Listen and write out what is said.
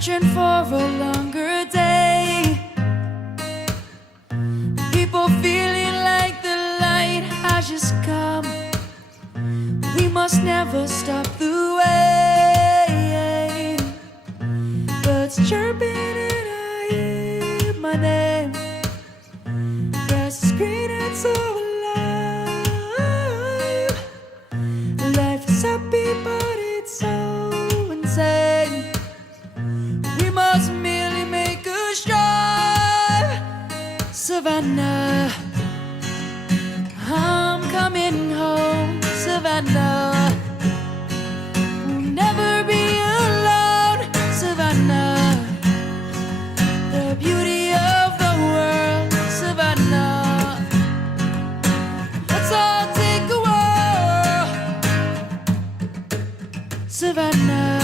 searching for a longer day. People feeling like the light has just come. We must never stop the way. Birds chirping and I hear my name. Grass is green and so alive. Life is happy but it's so insane. We must merely make a strive. Savannah, I'm coming home. Savannah, we'll never be alone. Savannah, the beauty of the world. Savannah, let's all take a walk. Savannah.